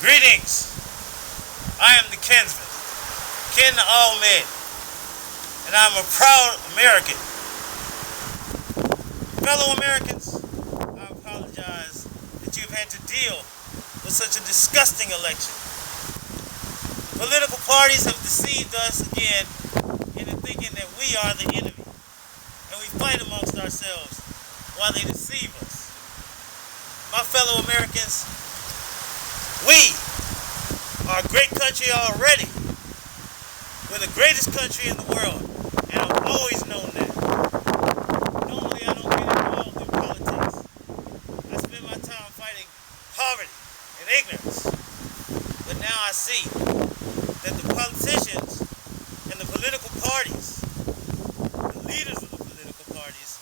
Greetings. I am the Kinsman, kin to all men, and I'm a proud American. Fellow Americans, I apologize that you've had to deal with such a disgusting election. Political parties have deceived us again into thinking that we are the enemy, and we fight amongst ourselves while they deceive us. My fellow Americans, we are a great country already. We're the greatest country in the world, and I've always known that. Normally, I don't get involved in politics. I spend my time fighting poverty and ignorance. But now I see that the politicians and the political parties, the leaders of the political parties,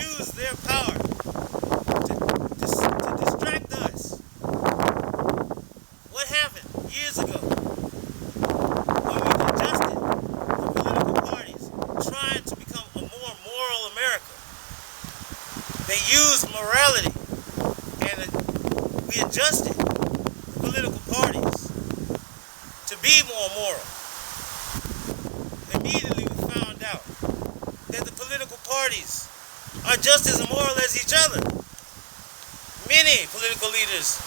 use their power to distract us. What happened years ago when we adjusted the political parties, trying to become a more moral America? They used morality, and we adjusted the political parties to be more moral. Immediately we found out that the political parties are just as immoral as each other. Many political leaders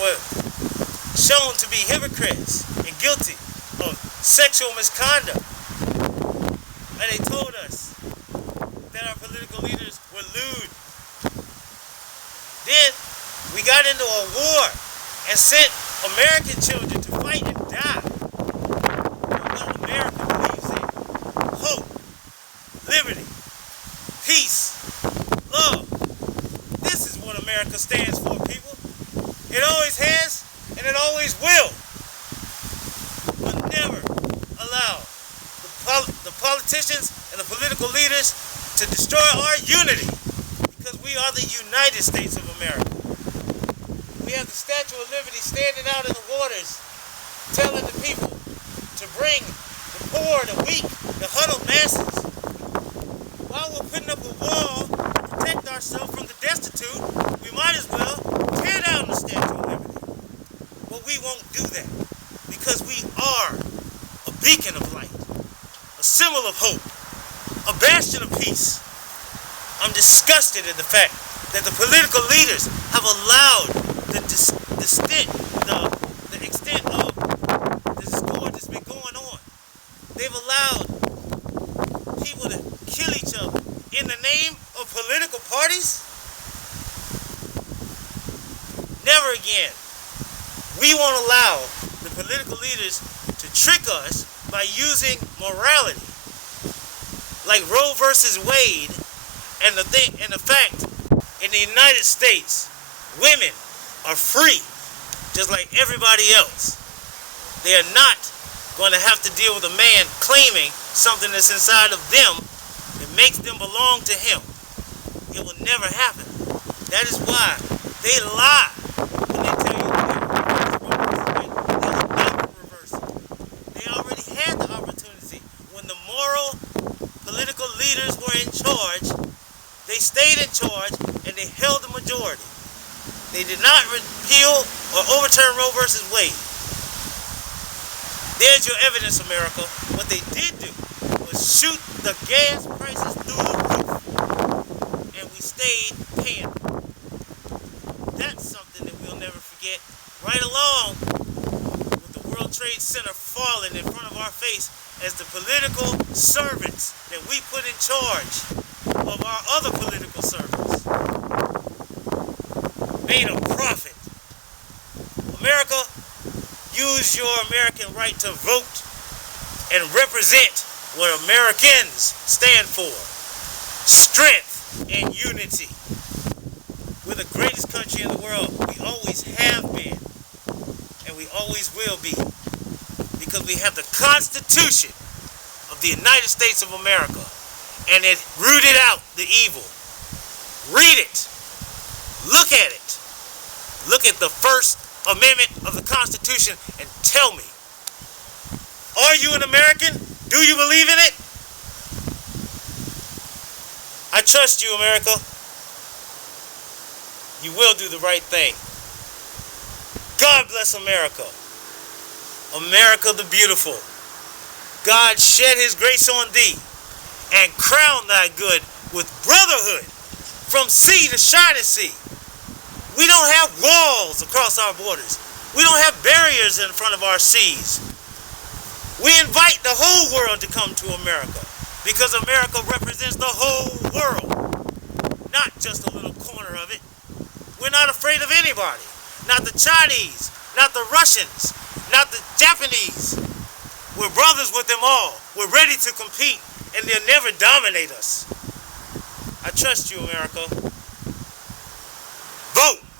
were shown to be hypocrites and guilty of sexual misconduct. And they told us that our political leaders were lewd. Then we got into a war and sent American children to fight and die for what America believes in: hope, liberty, peace, love. This is what America stands for, people. It always has, and it always will. We'll never allow the politicians and the political leaders to destroy our unity, because we are the United States of America. We have the Statue of Liberty standing out in the waters, telling the people to bring the poor, the weak, the huddled masses. While we're putting up a wall to protect ourselves from the destitute, we might as well tear down the Statue of Liberty. But we won't do that, because we are a beacon of light, a symbol of hope, a bastion of peace. I'm disgusted at the fact that the political leaders have allowed the extent of the discord that's been going on. They've allowed people to kill each other in the name of political parties. Never again. We won't allow the political leaders to trick us by using morality, like Roe versus Wade, and the fact in the United States, women are free, just like everybody else. They are not going to have to deal with a man claiming something that's inside of them that makes them belong to him. It will never happen. That is why they lie when they tell you that they will never reverse it. They already had the opportunity. When the moral political leaders were in charge, they stayed in charge and they held the majority. They did not repeal or overturn Roe versus Wade. There's your evidence, America. What they did do was shoot the gas prices through the roof, and we stayed paying. That's something that we'll never forget. Right along with the World Trade Center falling in front of our face as the political servants that we put in charge of our other political servants made a profit. America, use your American right to vote and represent what Americans stand for: strength and unity. We're the greatest country in the world. We always have been, and we always will be, because we have the Constitution of the United States of America, and it rooted out the evil. Read it. Look at it. Look at the First Amendment of the Constitution and tell me, are you an American? Do you believe in it? I trust you, America. You will do the right thing. God bless America. America the beautiful. God shed his grace on thee and crown thy good with brotherhood from sea to shining sea. We don't have walls across our borders. We don't have barriers in front of our seas. We invite the whole world to come to America because America represents the whole world, not just a little corner of it. We're not afraid of anybody, not the Chinese, not the Russians, not the Japanese. We're brothers with them all. We're ready to compete, and they'll never dominate us. I trust you, America. Vote!